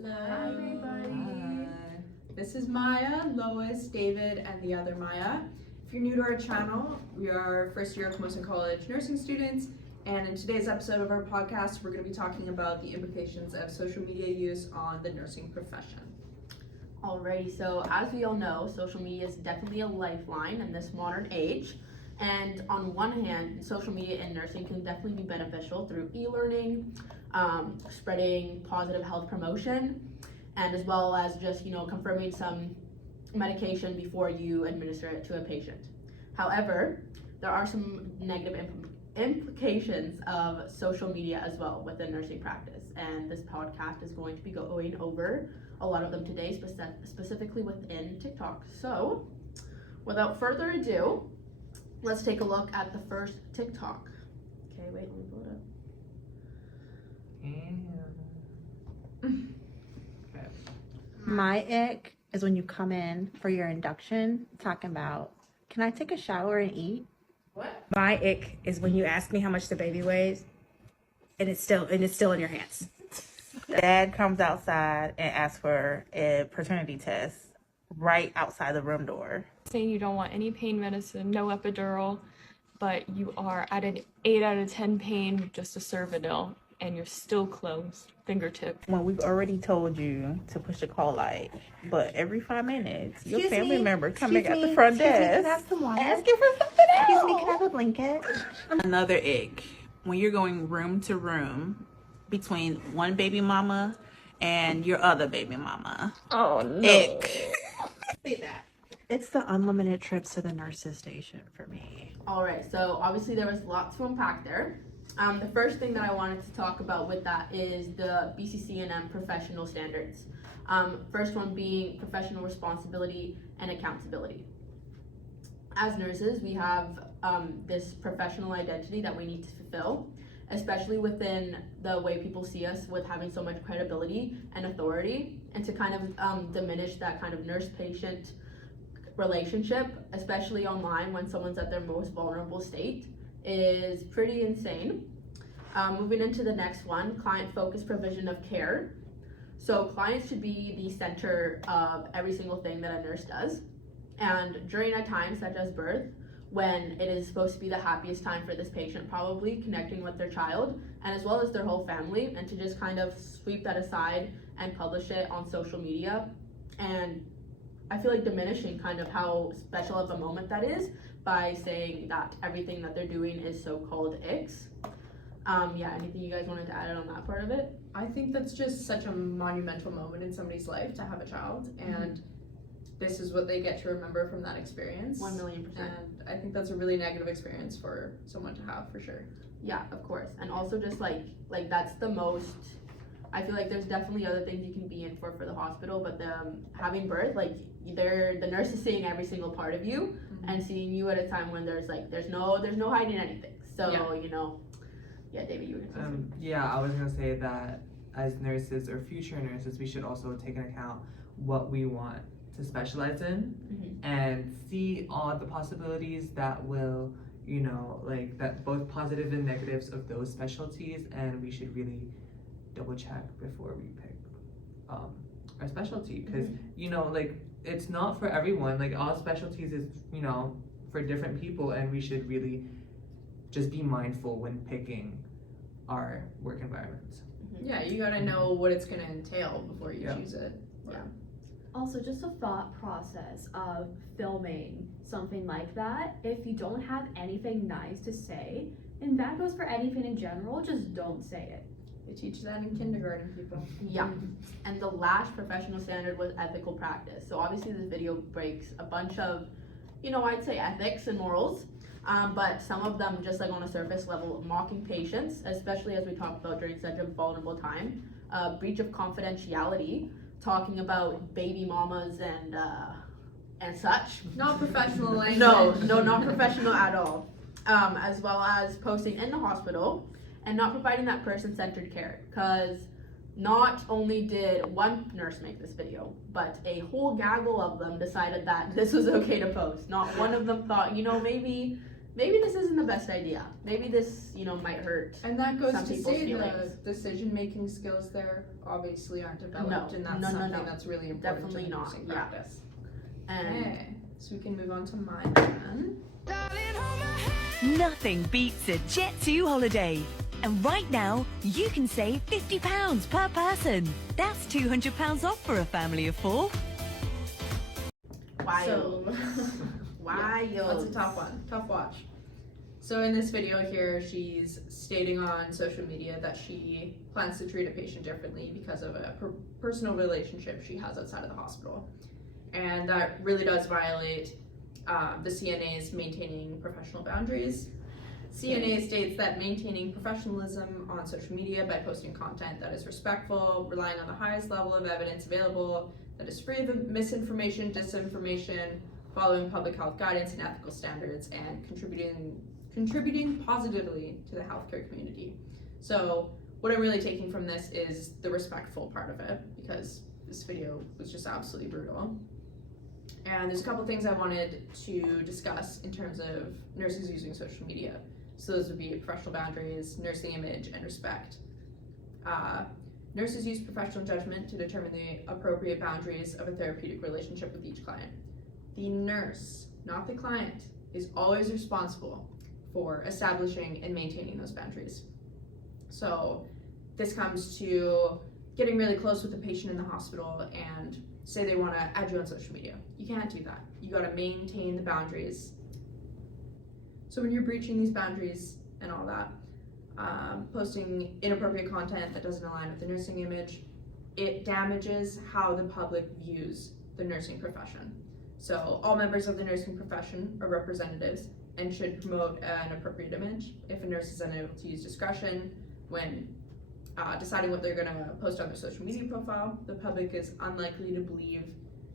Hello. Hi, everybody. Hi. This is Maya, Lois, David, and the other Maya. If you're new to our channel, we are first year of Camosun College nursing students, and in today's episode of our podcast, we're going to be talking about the implications of social media use on the nursing profession. Alrighty, so as we all know, social media is definitely a lifeline in this modern age. And on one hand, social media in nursing can definitely be beneficial through e-learning, spreading positive health promotion, and as well as just, confirming some medication before you administer it to a patient. However, there are some negative implications of social media as well within nursing practice. And this podcast is going to be going over a lot of them today, specifically within TikTok. So, without further ado, let's take a look at the first TikTok. Okay, wait, let me pull it up. Okay. My ick is when you come in for your induction talking about, can I take a shower and eat? What? My ick is when you ask me how much the baby weighs, and it's still in your hands. Dad comes outside and asks for a paternity test right outside the room door. Saying you don't want any pain medicine, no epidural, but you are at an 8 out of 10 pain with just a Cervidil, and you're still closed, fingertip. When we've already told you to push the call light, but every 5 minutes, your family member coming at the front desk asking for something else. Excuse me, can I have a blanket? Another ick, when you're going room to room between one baby mama and your other baby mama. Oh no. Ick. Say that. It's the unlimited trips to the nurses station for me. Alright, so obviously there was lots to unpack there. The first thing that I wanted to talk about with that is the BCCNM professional standards. First one being professional responsibility and accountability. As nurses, we have this professional identity that we need to fulfill, especially within the way people see us with having so much credibility and authority, and to kind of diminish that kind of nurse-patient relationship, especially online when someone's at their most vulnerable state, is pretty insane. Moving into the next one, client-focused provision of care. So clients should be the center of every single thing that a nurse does. And during a time such as birth, when it is supposed to be the happiest time for this patient, probably connecting with their child and as well as their whole family, and to just kind of sweep that aside and publish it on social media, and I feel like diminishing kind of how special of a moment that is by saying that everything that they're doing is so-called icks. Anything you guys wanted to add on that part of it? I think that's just such a monumental moment in somebody's life to have a child, and this is what they get to remember from that experience. 1,000,000%. And I think that's a really negative experience for someone to have, for sure. Yeah, of course. And also just like that's the most, I feel like there's definitely other things you can be in for the hospital, but having birth, the nurse is seeing every single part of you and seeing you at a time when there's no hiding anything. So, David, you were gonna say something. I was gonna say that as nurses or future nurses, we should also take into account what we want to specialize in and see all the possibilities that will, that both positive and negatives of those specialties, and we should really double check before we pick our specialty, because it's not for everyone. Like, all specialties is for different people, and we should really just be mindful when picking our work environments. Yeah, you gotta know what it's gonna entail before you choose it. Yeah. Also, just a thought process of filming something like that. If you don't have anything nice to say, and that goes for anything in general, just don't say it. They teach that in kindergarten, people. Yeah, and the last professional standard was ethical practice. So obviously this video breaks a bunch of, I'd say ethics and morals, but some of them just on a surface level, mocking patients, especially as we talked about during such a vulnerable time, breach of confidentiality, talking about baby mamas and such. Not professional language. No, not professional at all. As well as posting in the hospital and not providing that person-centered care, because not only did one nurse make this video, but a whole gaggle of them decided that this was okay to post. Not one of them thought, maybe maybe this isn't the best idea. Maybe this, might hurt. And that goes Some to people's say feelings. the decision-making skills there obviously aren't developed, No, and that's no, something no. that's really important Definitely to the not, nursing yeah. practice. And Okay, so we can move on to mine then. Nothing beats a Jet2 holiday. And right now, you can save £50 per person. That's £200 off for a family of 4. wild. So, Wild. that's a tough one, tough watch. So in this video here, she's stating on social media that she plans to treat a patient differently because of a personal relationship she has outside of the hospital. And that really does violate the CNA's maintaining professional boundaries. CNA states that maintaining professionalism on social media by posting content that is respectful, relying on the highest level of evidence available, that is free of misinformation, disinformation, following public health guidance and ethical standards, and contributing positively to the healthcare community. So what I'm really taking from this is the respectful part of it, because this video was just absolutely brutal. And there's a couple things I wanted to discuss in terms of nurses using social media. So those would be professional boundaries, nursing image, and respect. Nurses use professional judgment to determine the appropriate boundaries of a therapeutic relationship with each client. The nurse, not the client, is always responsible for establishing and maintaining those boundaries. So this comes to getting really close with the patient in the hospital and say they want to add you on social media. You can't do that. You got to maintain the boundaries. So when you're breaching these boundaries and all that, posting inappropriate content that doesn't align with the nursing image, it damages how the public views the nursing profession. So all members of the nursing profession are representatives and should promote an appropriate image. If a nurse is unable to use discretion when deciding what they're going to post on their social media profile, the public is unlikely to believe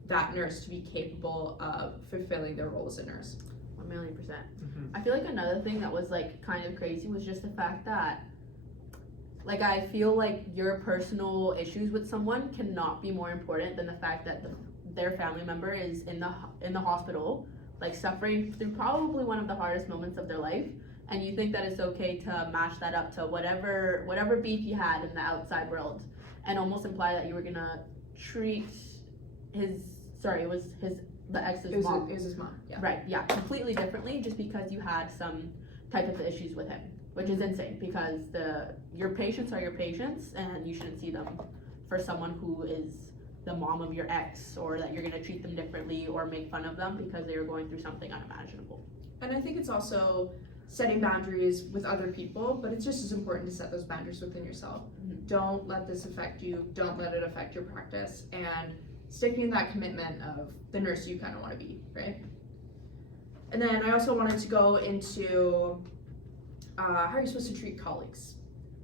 that nurse to be capable of fulfilling their role as a nurse. 1,000,000%. I feel like another thing that was kind of crazy was just the fact that I feel like your personal issues with someone cannot be more important than the fact that their family member is in the hospital, suffering through probably one of the hardest moments of their life, and you think that it's okay to mash that up to whatever beef you had in the outside world, and almost imply that you were gonna treat the ex's mom. It was his mom, yeah. Right, yeah, completely differently just because you had some type of issues with him, which is insane because your patients are your patients and you shouldn't see them for someone who is the mom of your ex, or that you're gonna treat them differently or make fun of them because they are going through something unimaginable. And I think it's also setting boundaries with other people, but it's just as important to set those boundaries within yourself. Mm-hmm. Don't let this affect you, don't let it affect your practice, and sticking in that commitment of the nurse you kind of want to be, right? And then I also wanted to go into how you're supposed to treat colleagues.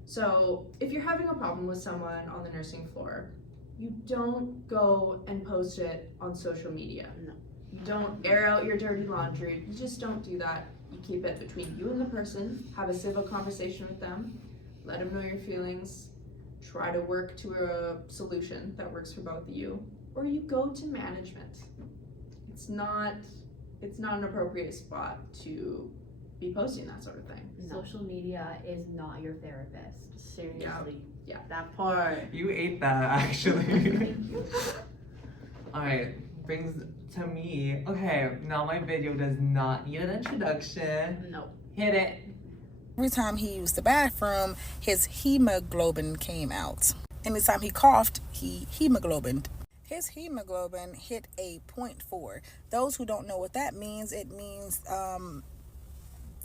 So if you're having a problem with someone on the nursing floor, you don't go and post it on social media. No. You don't air out your dirty laundry. You just don't do that. You keep it between you and the person, have a civil conversation with them, let them know your feelings, try to work to a solution that works for both of you, or you go to management. It's not an appropriate spot to be posting that sort of thing. No. Social media is not your therapist. Seriously. Yeah. That part. You ate that, actually. Alright, brings to me. Okay, now my video does not need an introduction. No. Hit it. Every time he used the bathroom, his hemoglobin came out. Anytime he coughed, he hemoglobined. His hemoglobin hit a 0.4. Those who don't know what that means, it means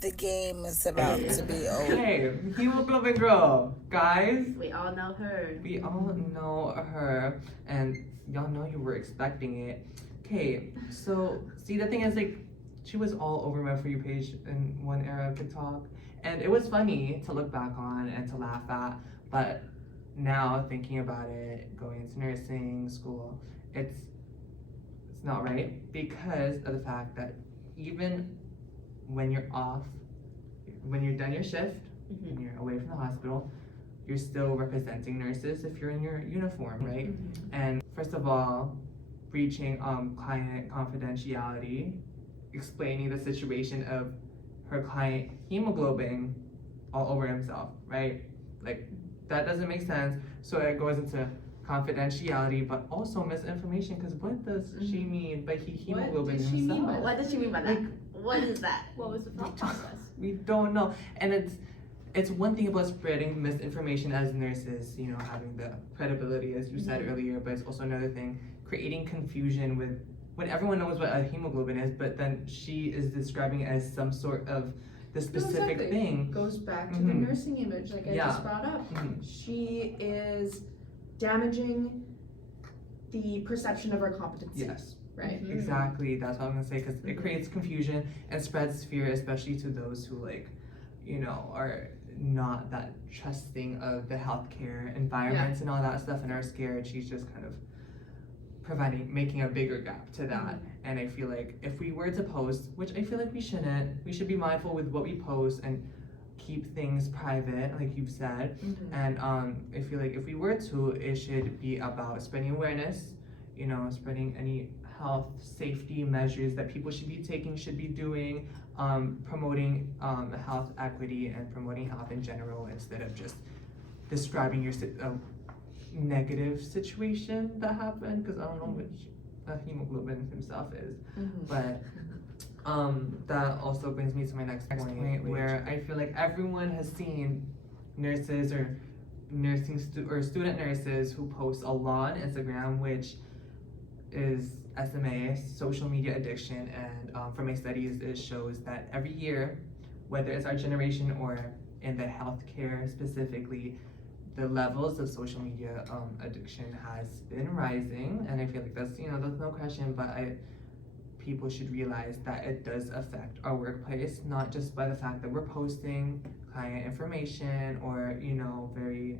the game is about to be over. Hey, hemoglobin girl, guys. We all know her. We all know her, and y'all know you were expecting it. Okay, so see, the thing is, she was all over my For You page in one era of TikTok, and it was funny to look back on and to laugh at, but now thinking about it, going into nursing school, it's not right because of the fact that even when you're off, when you're done your shift, Mm-hmm. and you're away from the hospital, you're still representing nurses if you're in your uniform, right? Mm-hmm. And first of all, breaching client confidentiality, explaining the situation of her client hemoglobin all over himself, right? Like, that doesn't make sense. So it goes into confidentiality, but also misinformation, because what does she mean by he hemoglobin does she mean himself? by that? What does she mean by that? What is that? What was the thought process? We don't know. And it's one thing about spreading misinformation as nurses, you know, having the credibility, as you said earlier, but it's also another thing, creating confusion with when everyone knows what a hemoglobin is, but then she is describing it as some sort of the specific thing. Goes back to the nursing image, like I just brought up. She is damaging the perception of her competency. Yes. Right. Exactly. That's what I'm gonna say, because it creates confusion and spreads fear, especially to those who, like, you know, are not that trusting of the healthcare environments and all that stuff, and are scared. She's just kind of making a bigger gap to that. And I feel like if we were to post, which I feel like we shouldn't, we should be mindful with what we post and keep things private, like you've said. And I feel like if we were to, it should be about spreading awareness, you know, spreading any health safety measures that people should be taking, should be doing, promoting health equity and promoting health in general, instead of just describing your negative situation that happened, because I don't know which hemoglobin himself is. But that also brings me to my next point, where I feel like everyone has seen nurses or student nurses who post a lot on Instagram, which is SMA, social media addiction. And from my studies, it shows that every year, whether it's our generation or in the healthcare specifically, the levels of social media addiction has been rising. And I feel like that's, you know, that's no question, but people should realize that it does affect our workplace, not just by the fact that we're posting client information or, you know, very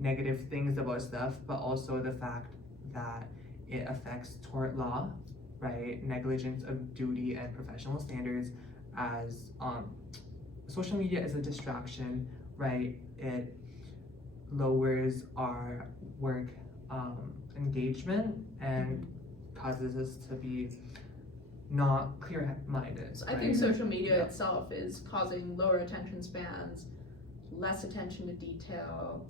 negative things about stuff, but also the fact that it affects tort law, right? Negligence of duty and professional standards, as social media is a distraction, right? It lowers our work engagement and causes us to be not clear-minded. So I think social media itself is causing lower attention spans, less attention to detail,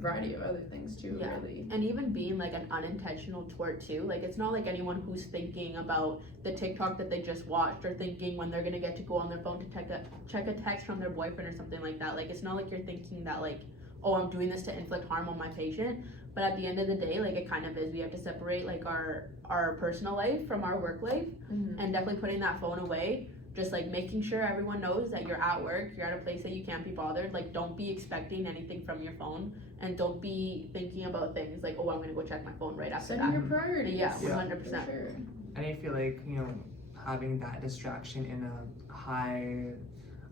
variety of other things too, really. And even being like an unintentional tort too. Like, it's not like anyone who's thinking about the TikTok that they just watched, or thinking when they're gonna get to go on their phone to check a text from their boyfriend or something like that. Like, it's not like you're thinking that, like, oh, I'm doing this to inflict harm on my patient. But at the end of the day, like, it kind of is. We have to separate like our personal life from our work life, and definitely putting that phone away. Just like making sure everyone knows that you're at work, you're at a place that you can't be bothered. Like, don't be expecting anything from your phone, and don't be thinking about things like, oh, I'm gonna go check my phone right after Setting that. your priorities. Yeah, 100%. Sure. And I feel like, you know, having that distraction in a high,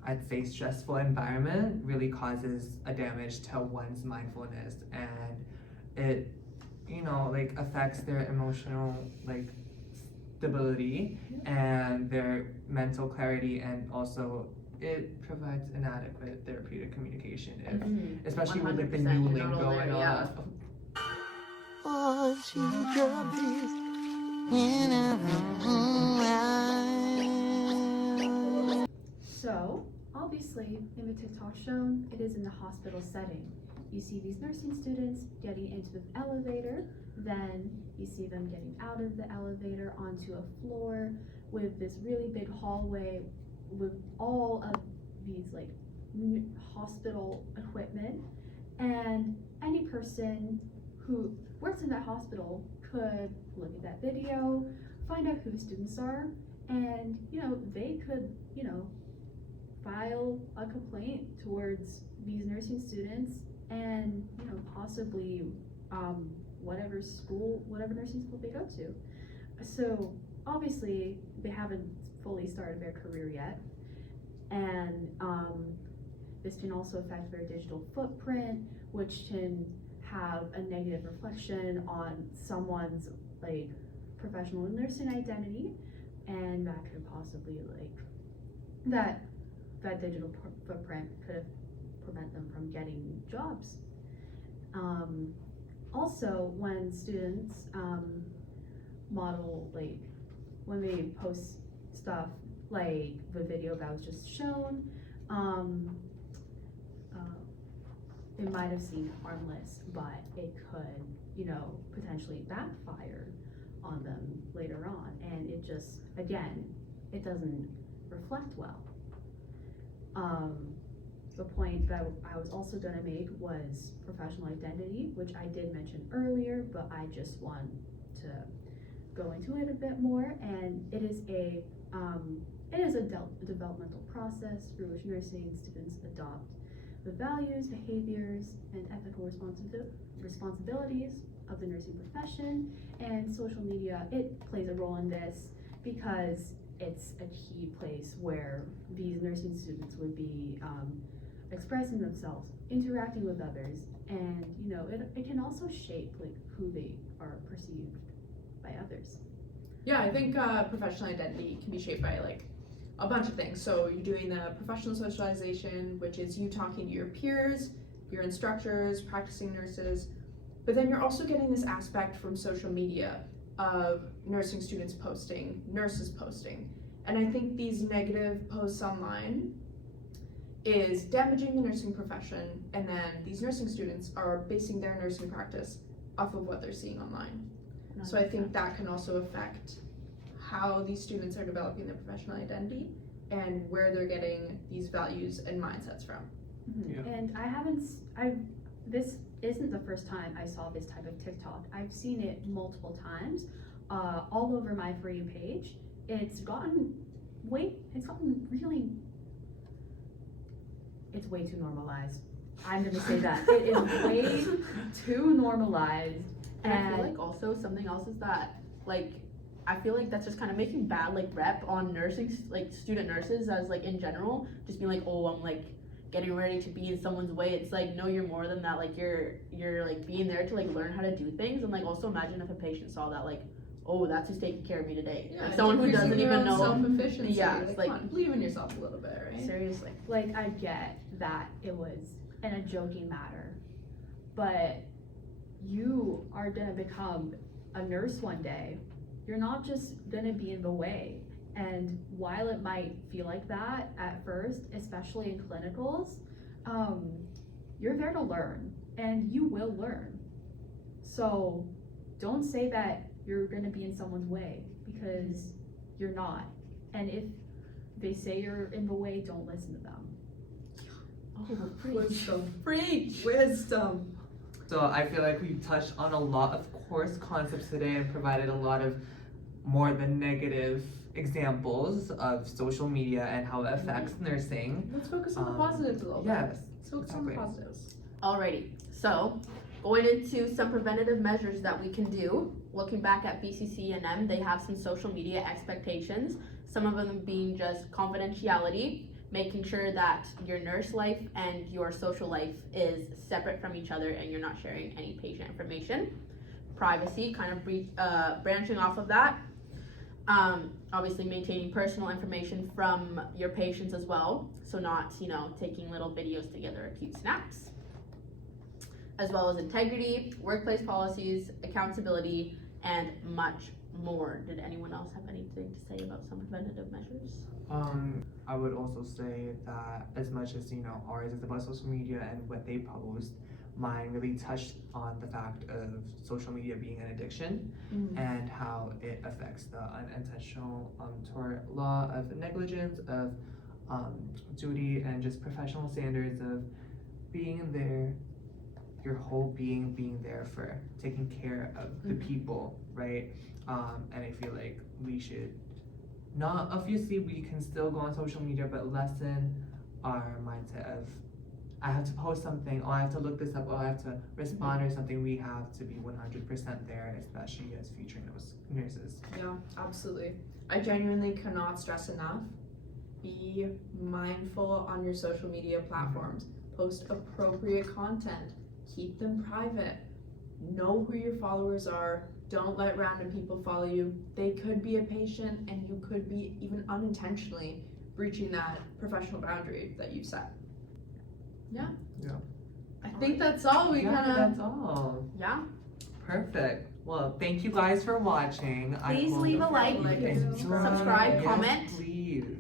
I'd say, stressful environment really causes a damage to one's mindfulness, and it, you know, like, affects their emotional, like, stability and their mental clarity, and also it provides inadequate therapeutic communication, if, especially with like the 100%, new you're not lingo all there, and all yeah. that stuff. So, obviously, in the TikTok shown, it is in the hospital setting. You see these nursing students getting into the elevator, then you see them getting out of the elevator onto a floor with this really big hallway with all of these like hospital equipment. And any person who works in that hospital could look at that video, find out who the students are, and, you know, they could, you know, file a complaint towards these nursing students, and, you know, possibly whatever nursing school they go to. So obviously they haven't fully started their career yet, and this can also affect their digital footprint, which can have a negative reflection on someone's like professional nursing identity, and that could possibly like that digital footprint could prevent them from getting jobs. Also, when students model, like when they post stuff like the video that was just shown, it might have seemed harmless, but it could, you know, potentially backfire on them later on. And it just, again, it doesn't reflect well. The point that I was also gonna make was professional identity, which I did mention earlier, but I just want to go into it a bit more. And it is a developmental process through which nursing students adopt the values, behaviors, and ethical responsibilities of the nursing profession. And social media, it plays a role in this because it's a key place where these nursing students would be expressing themselves, interacting with others, and you know, it can also shape like who they are perceived by others. Yeah, I think professional identity can be shaped by like a bunch of things. So you're doing the professional socialization, which is you talking to your peers, your instructors, practicing nurses, but then you're also getting this aspect from social media of nursing students posting, nurses posting. And I think these negative posts online is damaging the nursing profession, and then these nursing students are basing their nursing practice off of what they're seeing online. So I think that can also affect how these students are developing their professional identity and where they're getting these values and mindsets from. Mm-hmm. Yeah. And this isn't the first time I saw this type of TikTok. I've seen it multiple times, all over my For You page. It's way too normalized. I'm gonna say that. It is way too normalized. And I feel like also something else is that, like, I feel like that's just kind of making bad, like, rep on nursing, like, student nurses as, like, in general, just being like, oh, I'm, like, getting ready to be in someone's way. It's like, no, you're more than that. Like, you're like, being there to, like, learn how to do things. And, like, also imagine if a patient saw that, like, oh, that's who's taking care of me today. Yeah, like, someone who doesn't even know. Self-efficiency. Yeah, like, like, come on, believe in yourself a little bit, right? Seriously. Like, I get that it was in a joking matter, but you are gonna become a nurse one day. You're not just gonna be in the way. And while it might feel like that at first, especially in clinicals, you're there to learn, and you will learn. So don't say that you're gonna be in someone's way, because you're not. And if they say you're in the way, don't listen to them. Wisdom. So I feel like we've touched on a lot of course concepts today and provided a lot of more than negative examples of social media and how it affects nursing. Let's focus on the positives a little bit. Yes. Let's focus on the positives. Alrighty, so going into some preventative measures that we can do. Looking back at BCC&M, they have some social media expectations. Some of them being just confidentiality, making sure that your nurse life and your social life is separate from each other and you're not sharing any patient information. Privacy, kind of branching off of that. Obviously maintaining personal information from your patients as well. So not, you know, taking little videos together or cute snaps. As well as integrity, workplace policies, accountability, and much more. Did anyone else have anything to say about some preventative measures? I would also say that as much as, you know, ours is about social media and what they post, mine really touched on the fact of social media being an addiction and how it affects the unintentional tort law of negligence, of duty, and just professional standards of being there, your whole being there for taking care of the people, right? And I feel like we should not, obviously we can still go on social media, but lessen our mindset of I have to post something, or I have to look this up, or I have to respond or something. We have to be 100% there, especially as future nurses. Yeah, absolutely. I genuinely cannot stress enough. Be mindful on your social media platforms. Post appropriate content. Keep them private. Know who your followers are. Don't let random people follow you. They could be a patient, and you could be even unintentionally breaching that professional boundary that you've set. Yeah. I think that's all. That's all. Yeah. Perfect. Well, thank you guys for watching. Please leave a like, and subscribe, yes, comment. Please.